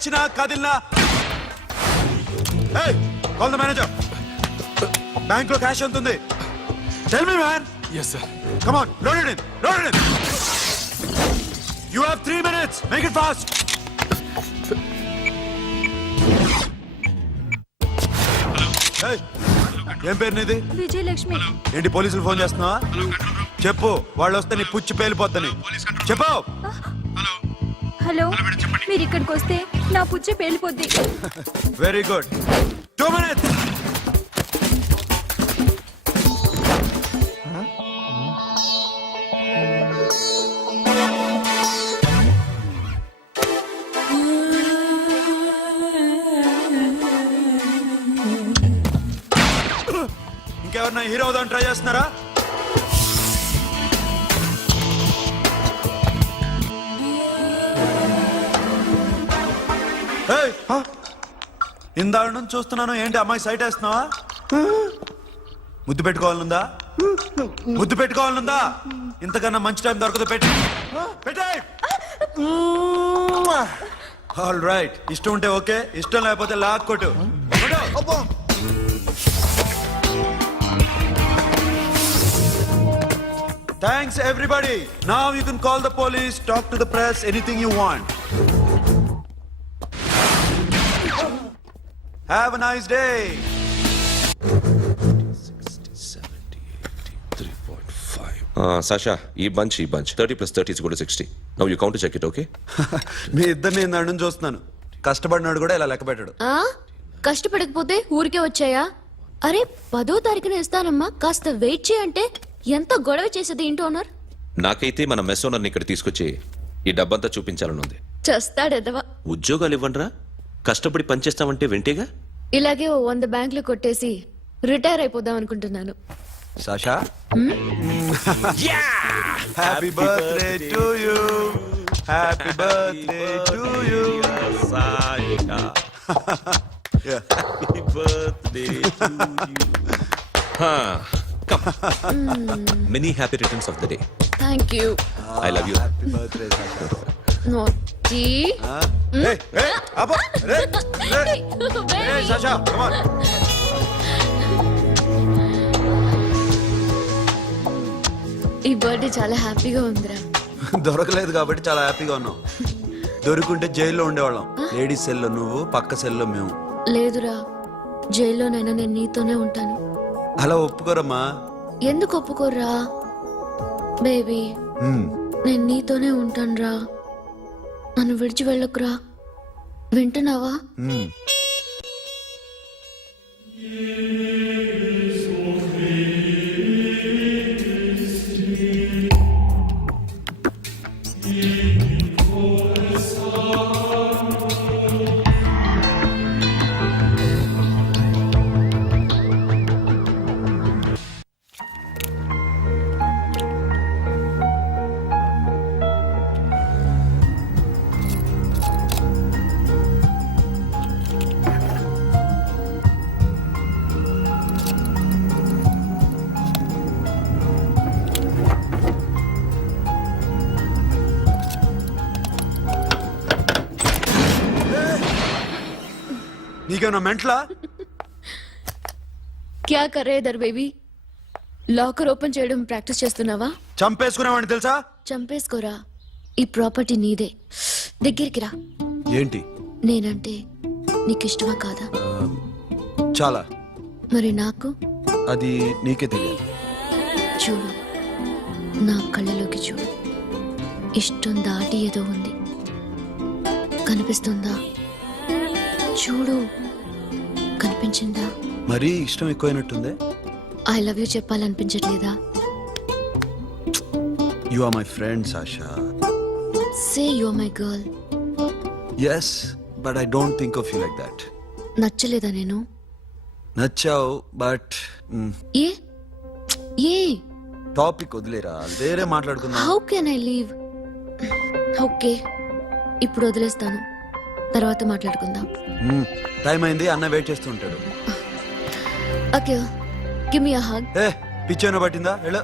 చచ్చినా కదిలినా call the manager. Bank లో cash ఎంత ఉంది? Tell me man. Yes, sir. Come on, load it in. Load it in. You have 3 minutes. Make it fast. Hey, ఏం పేరు నీది? విజయలక్ష్మి. ఏంటి పోలీసులు ఫోన్ చేస్తున్నావా? చెప్పు, వాళ్ళు వస్తే నీ పుచ్చి పేలిపోద్దని చెప్పు. హలో, మీరు ఇక్కడికి వస్తే నా పుచ్చి పేలిపోద్ది. Very good. 2 minutes. ఇంకెవరన్నా హీరో అవుదామని ట్రై చేస్తున్నారా? ఇందాక నుంచి చూస్తున్నాను, ఏంటి అమ్మాయి సైట్ వేస్తున్నావా? ముద్దు పెట్టుకోవాలనుందా? ముద్దు పెట్టుకోవాలనుందా? ఇంతకన్నా మంచి టైం దొరకదు. ఆల్ రైట్, ఇష్టం ఉంటే ఓకే, ఇష్టం లేకపోతే లాక్కొట్టు. Thanks everybody. Now you can call the police, talk to the press, anything you want. Have a nice day. 60, 70, 80, 3.5. Sasha, ఈ bunch 30 plus 30 is equal to 60. Now you count to check it, okay? మీ ఇద్దరిని నన్ను చూస్తున్నాను. కష్టపడినాడు కూడా ఇలా లెక్క పెట్టాడు. కష్టపడకపోతే ఊరికే వచ్చాయా? అరే 10వ తారీఖున ఇస్తానమ్మా, కాస్త వెయిట్ చేయంటే ఎంత గొడవ చేసేది ఇంటి ఓనర్. నాకైతే మన మెస్ ఓనర్ని ఇక్కడ తీసుకొచ్చి ఈ డబ్బంతా చూపించాలని ఉంది. చస్తాడెదవా. ఉద్యోగాలు ఇవ్వండిరా, కష్టపడి పనిచేస్తామంటే వెంటేగా. ఇలాగే 100 బ్యాంకులు కొట్టేసి రిటైర్ అయిపోదాం అనుకుంటున్నాను. Sasha, happy birthday to you. Happy birthday to you Sasha. Happy birthday to you. Come. Many happy returns of the day. Thank you. I love you. Happy birthday, Sasha. Naughty. Hey, Abba. Hey, Sasha, come on. ఈ birthday చాలా హ్యాపీగా ఉందిరా. దొరకలేదు కాబట్టి చాలా హ్యాపీగా ఉన్నాం. దొరుకుంటే జైల్లో ఉండేవాళ్ళం. లేడీస్ సెల్లో నువ్వు, పక్క సెల్లో మేము. లేదురా, జైల్లోనైనా నేను నీతోనే ఉంటాను. అలా ఒప్పుకోరమ్మా. ఎందుకు ఒప్పుకోర్రా బేబీ? నేను నీతోనే ఉంటానురా, నన్ను విడిచి వెళ్ళకురా. వింటున్నావా? నీకేమన్నా మెంట్లా? క్యా కరే ఇధర్ బేబీ? లాకర్ ఓపెన్ చేయడం ప్రాక్టీస్ చేస్తున్నావా? చంపేసుకునేవాడిని తెలుసా? చంపేసుకోరా, ఈ ప్రాపర్టీ నీదే. దగ్గరికి రా. ఏంటి? నేనంటే నీకు ఇష్టమా కాదా? చాలా. మరి నాకు? అది నీకే తెలియదు. చూడు, నా కళ్ళలోకి చూడు. ఇష్టం దాటి ఏదో ఉంది, కనిపిస్తుందా? చూడు, కనిపించిందా? మరీ ఇష్టం ఎక్కువైనట్టుందే. ఐ లవ్ యూ చెప్పాలనిపించట్లేదా? You are my friend Sasha. Say you are my girl. yes but I don't think of you like that. నచ్చలేదా నేను? నచ్చావు బట్ ఏ ఏ టాపిక్ వదిలేరా, వేరే మాట్లాడుకుందాం. How can I leave? Okay, ఇప్పుడు వదిలేస్తాను, తర్వాత మాట్లాడుకుందాం. టైం అయింది, అన్న వెయిట్ చేస్తూ ఉంటాడు. Okay, give me a hug. ఏ పిచ్చేనా పట్టిందా? వెళ్ళు.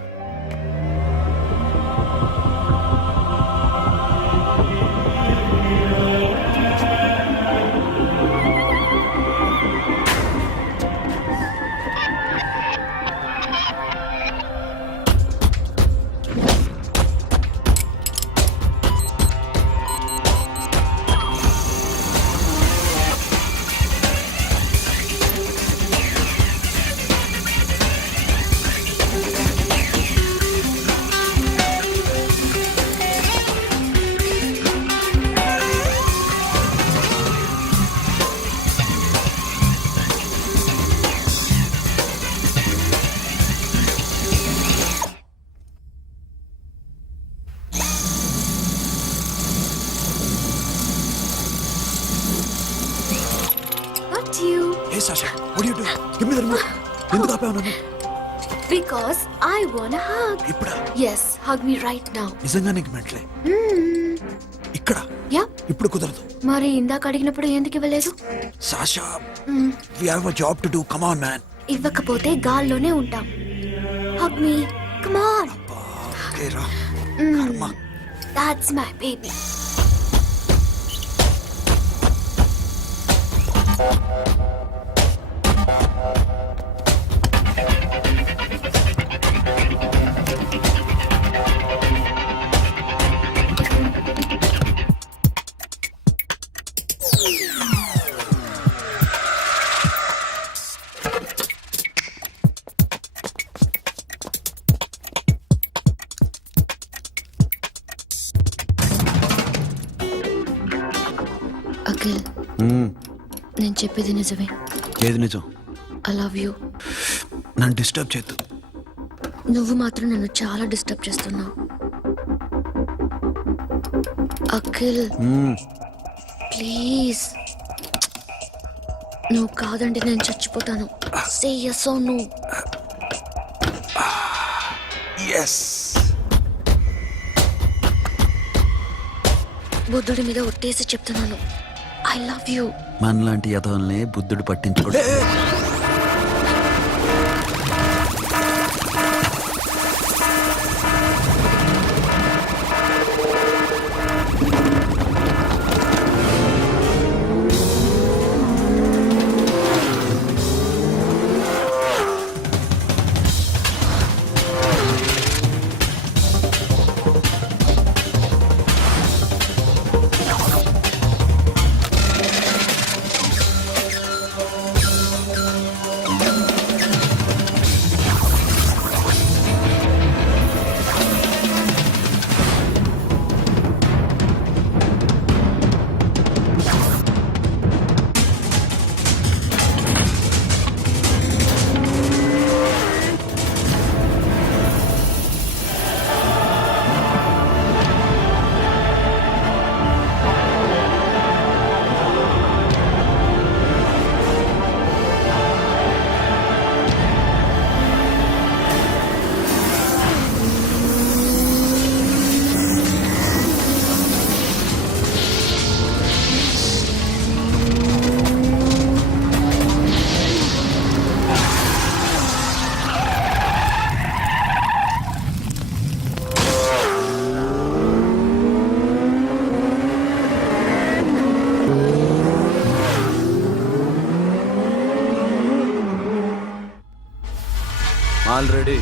ఎందుకు ఆపావు నన్ను? Because I wanna hug. ఇప్పుడా? Yes, hug me right now. నిజంగా నీకు మెంటలే? ఇక్కడ Yeah. ఇప్పుడు కుదరదు. మరి ఇందాక అడిగినప్పుడు ఎందుకు ఇవ్వలేదు? Sasha, we have a job to do. Come on, man. ఇవ్వకపోతే గాల్లోనే ఉంటాం. Hug me. Come on. Okay, రా. కర్మ. That's my baby. అఖిల్, నేను చెప్పేది నిజమే. ఏది నిజం? I love you. నన్ను డిస్టర్బ్ చేయొద్దు. నువ్వు మాత్రం నన్ను చాలా డిస్టర్బ్ చేస్తున్నావు. అఖిల్, ప్లీజ్. నువ్వు కాదంటే నేను చచ్చిపోతాను. సే yes or no. Yes. బుద్ధుడి మీద ఒట్టేసి చెప్తున్నాను. I love you. మనలాంటి యథవల్ని బుద్ధుడు పట్టించుకోడు. ఆల్రెడీ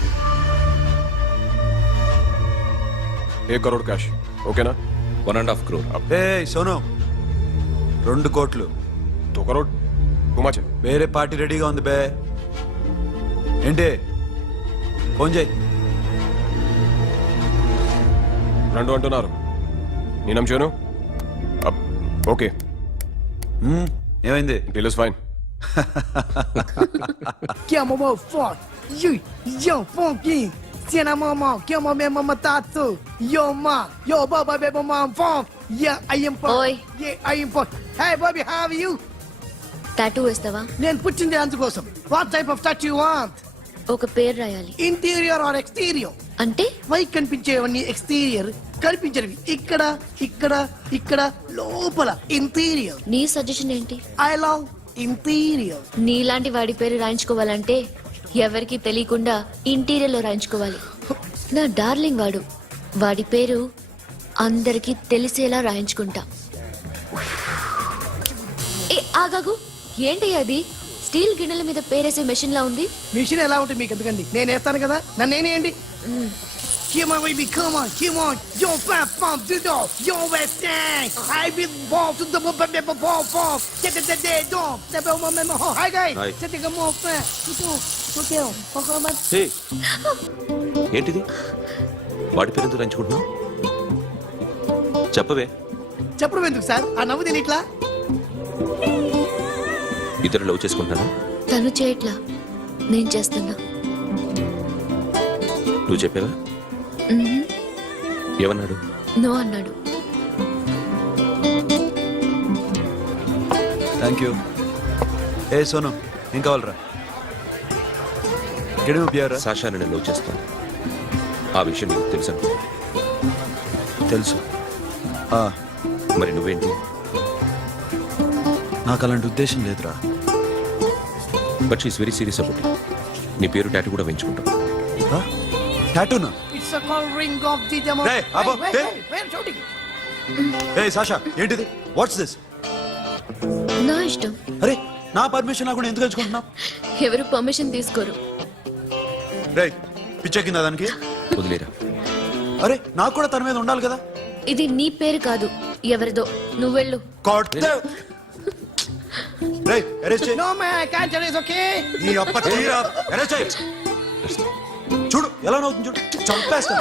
1 करोड़ कैश ओके ना 1.5 crore. ఏ సోను, 2 కోట్లు 2 करोड़ टू मच है వేరే పార్టీ రెడీగా ఉంది బే. ఏంటి? ఫోన్ చేయి. రెండు అంటున్నారు నేను నమ్ముచాను అబ్ ఓకే ఏమైంది? Deal is fine Que é mamão forte. Yo, funky. Cena mamão, que é mamãe mamatato. Yo, ma. Yo, baba, baby, mom, funk. Yeah, I am funk. Oi. Yeah, I am funk. Hey, Bobby, how are you? Tattoo వేస్తావా? నేను పుట్టింది అందుకోసం. What type of tattoo you want? ఒక పేరు రాయాలి. Interior or exterior? అంటే పైకి కనిపించేవన్నీ exterior, కనిపించేవి ఇక్కడ ఇక్కడ ఇక్కడ లోపల ఇంటీరియర్. నీ సజెషన్ ఏంటి? I love interior. నీలాంటి వాడి పేరు రాయించుకోవాలంటే ఎవరికి తెలియకుండా ఇంటీరియర్ లో రాయించుకోవాలి. నా డార్లింగ్ వాడు. వాడి పేరు అందరికి తెలిసేలా రాయించుకుంటా. ఏ ఆగాగు, ఏంటి అది? స్టీల్ గిన్నెల మీద పేరేసే మెషిన్ లా ఉంది. మిషన్ ఎలా ఉంటుంది మీకు ఎందుకండి? నేను వేస్తాను కదా, నన్ను నేనేయండి. Come on, baby, come on, come on. Yo, fat pump, do do. Yo, West End. I be ball to the ball, ball. Get the day, dog. The bell, my hi, guys. Hi. Set the more fat. Okay, okay. హే, ఏంటిది? వాడి పేరు ఎందుకు రంచుకుంటున్నావు? చెప్పవే. చెప్పడం ఎందుకు sir? ఆ నవ్వు తిని ఇట్లా ఇద్దరు లవ్ చేసుకుంటాను. తను చేయట్లా, నేను చేస్తున్నా. నువ్వు చెప్పావా? ఏమన్నాడు? నో అన్నాడు. Thank you. ఏ సోను, ఏం కావాలరా? గడిమ బియ్యారా? సాషా నేను లవ్ చేస్తాను. ఆ విషయం నీకు తెలుసు అనుకో. తెలుసు. మరి నువ్వేంటి? నాకు అలాంటి ఉద్దేశం లేదురా. But she's very serious about it. నీ పేరు టాటూ కూడా వేయించుకుంటాం. టాటూనా? It's a call ring of the demo. Hey, Abba, hey. Wait, shouting. A Sasha, ఏంటిది? What's this? నా ఇష్టం. అరే, నా పర్మిషన్ లేకుండా ఎందుకు ఎంచుకుంటున్నావు? ఎవరు పర్మిషన్ తీసుకోరు. రే, పిచ్చెక్కిందా దానికి? వదిలేరా. అరే, నాకు కూడా తన మీద ఉండాలి కదా. ఇది నీ పేరు కాదు, ఎవరిదో. నువ్వెళ్ళు. కొడితే రేయ్, అరెస్ట్ చేయి. No man, I can't tell you, it's okay. ఈ అప్ప తీరా, అరెస్ట్ చేయి. చూడు ఎలా నవ్వుతుంది, చూడు, చంపేస్తా.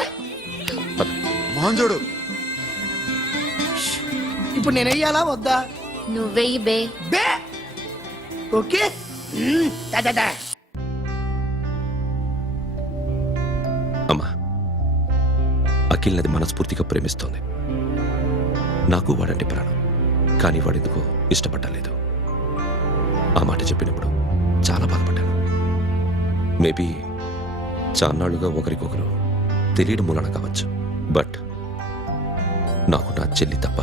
మోహన్ చూడు. ఇప్పుడు నేను వెయ్యాలా వద్దా? నువ్వెయ్యి బే. బే ఓకే. దా, దా, దా. అమ్మా, అఖిల్ నది మనస్ఫూర్తిగా ప్రేమిస్తోంది. నాకు వాడంటే ప్రాణం, కానీ వాడెందుకో ఇష్టపడలేదు. ఆ మాట చెప్పినప్పుడు చాలా బాధపడ్డాను. మేబీ చాన్నాళ్లుగా ఒకరికొకరు తెలియడం మూలన కావచ్చు. బట్ నాకు నా చెల్లి తప్ప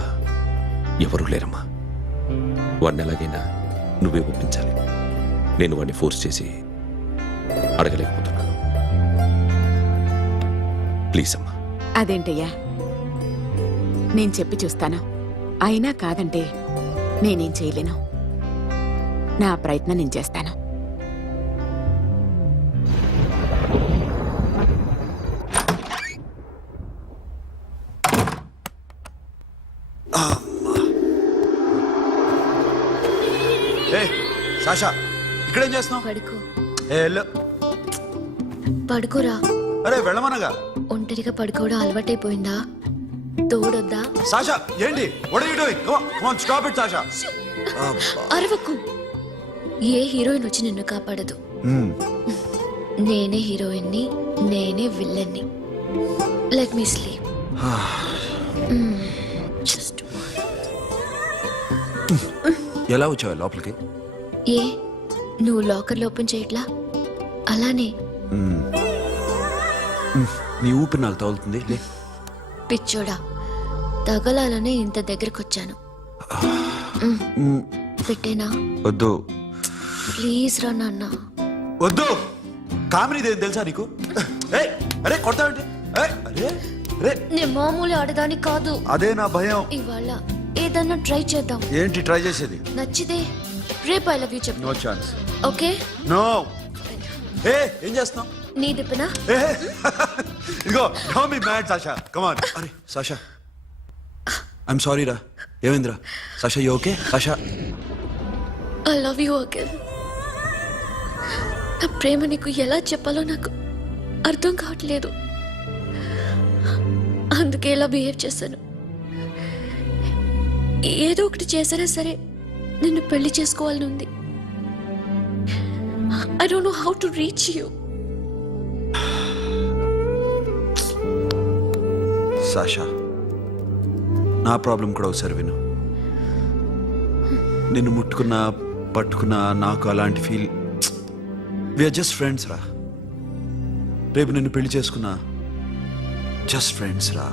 ఎవరూ లేరమ్మా. వాడిని ఎలాగైనా నువ్వే ఒప్పించాలి. నేను వాడిని ఫోర్స్ చేసి అడగలేకపోతున్నాను. ప్లీజ్ అమ్మా. అదేంటయ్యా, నేను చెప్పి చూస్తాను. అయినా కాదంటే నేనేం చేయలేను. నా ప్రయత్నం నేను చేస్తాను. ఏ సాషా, ఇక్కడేం చేస్తున్నావు? పడుకో. ఏ వెళ్ళు. పడుకోరా. అరే వెళ్ళమనగా. ఒంటరిగా పడుకోవడం అలవాటైపోయిందా? తోడొద్దా? సాషా, ఏంటి? What are you doing? Come on, stop it Sasha. అరవకు. ఏ హీరోయిన్ వచ్చి నిన్ను కాపాడదు. నేనే హీరోయిన్ని, నేనే విల్లన్ని. Let me sleep. జస్ట్ ఎలా వచ్చావు లోపలికి? ఏ నువ్వు లాకర్లో ఓపెన్ చేయట్లా? అలానే. నీ ఊపిరి నాకు తగులుతుంది. లే. పిచ్చోడా, తగలాలనే ఇంత దగ్గరకొచ్చాను. పెట్టేనా? వద్దు. ప్లీజ్ రా నాన్న. వద్దు. కామెడీ తెలుసా నీకు? ఏయ్, అరే కొడతావేంటి? ఏయ్, అరే అరే, నేను మామూలు ఆడదాని కాదు. అదే నా భయం. ఇవాళ ఏదన్నా ట్రై చేద్దాం. ఏంటి ట్రై చేసేది? నచ్చితే రేపు ఐ లవ్ యూ చెప్పు. No chance. ఓకే? నో. ఏ ఏం చేస్తున్నావు? నీ దిప్పనా? ఇదిగో, don't be mad Sasha. Come on. అరే సాషా, ఐఎమ్ సారీ రా. ఏమైందిరా? Sasha, you okay? Sasha, I love you again. నా ప్రేమ నీకు ఎలా చెప్పాలో నాకు అర్థం కావట్లేదు. అందుకే ఇలా బిహేవ్ చేశాను. ఏదో ఒకటి చేసినా సరే నిన్ను పెళ్లి చేసుకోవాలని ఉంది. I don't know how to reach you. Sasha, నా ప్రాబ్లం కూడా ఒకసారి విను. నిన్ను ముట్టుకున్నా పట్టుకున్నా నాకు అలాంటి ఫీల్. వీఆర్ జస్ట్ ఫ్రెండ్స్ రా. రేపు నిన్ను పెళ్లి చేసుకున్నా జస్ట్ ఫ్రెండ్స్ రా.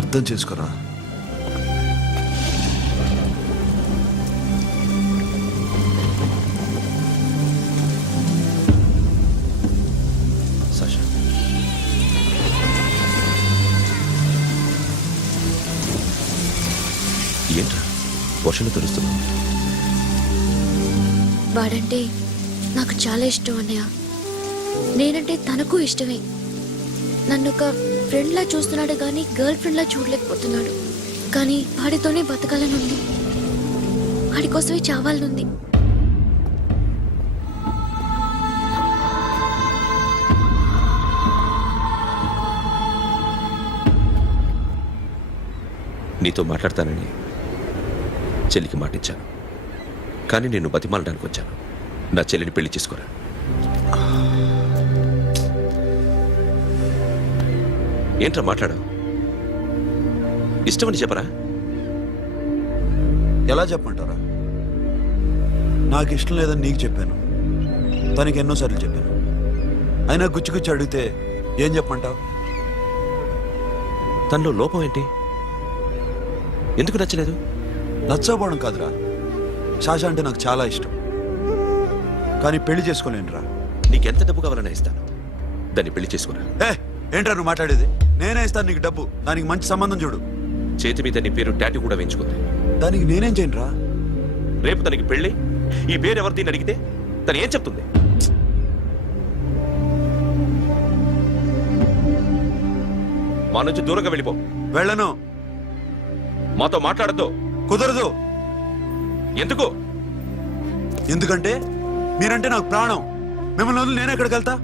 అర్థం చేసుకోరా. సాషా, ఏంట్రా వర్షంలో తెలుస్తున్నావు? వాడంటే నాకు చాలా ఇష్టం అన్నయ్య. నేనంటే తనకు ఇష్టమే. నన్ను ఒక ఫ్రెండ్లా చూస్తున్నాడు కానీ గర్ల్ ఫ్రెండ్లా చూడలేకపోతున్నాడు. కానీ వాడితోనే బతకాలని ఉంది. వాడి కోసమే చావాలనుంది. నీతో మాట్లాడతానని చెల్లికి మాటిచ్చాను, కానీ నేను బతిమాలడానికి వచ్చాను. నా చెల్లిని పెళ్లి చేసుకోరా. ఏంట్రా మాట్లాడావు? ఇష్టమని చెప్పరా? ఎలా చెప్పమంటారా? నాకు ఇష్టం లేదని నీకు చెప్పాను, తనకి ఎన్నోసార్లు చెప్పాను. అయినా గుచ్చి గుచ్చి అడిగితే ఏం చెప్పమంటావు? తనలో లోపం ఏంటి? ఎందుకు నచ్చలేదు? నచ్చకపోవడం కాదురా, శాష అంటే నాకు చాలా ఇష్టం, కానీ పెళ్లి చేసుకోలేనురా. నీకెంత డబ్బు కావాలన్నా ఇస్తాను, దాన్ని పెళ్లి చేసుకురా. ఏంట్రా నువ్వు మాట్లాడేది? నేనే ఇస్తాను నీకు డబ్బు, దానికి మంచి సంబంధం చూడు. చేతి మీద నీ పేరు టాటూ కూడా వేయించుకుంది. దానికి నేనేం చేయనురా? రేపు తనకి పెళ్ళి ఈ పేరు ఎవరిని అడిగితే తను ఏం చెప్తుంది? మా నుంచి దూరంగా వెళ్ళిపో. వెళ్ళను. మాతో మాట్లాడద్దు. కుదరదు. ఎందుకు? ఎందుకంటే మీరంటే నాకు ప్రాణం. మిమ్మల్ని వదిలి నేను ఎక్కడికి వెళ్తా?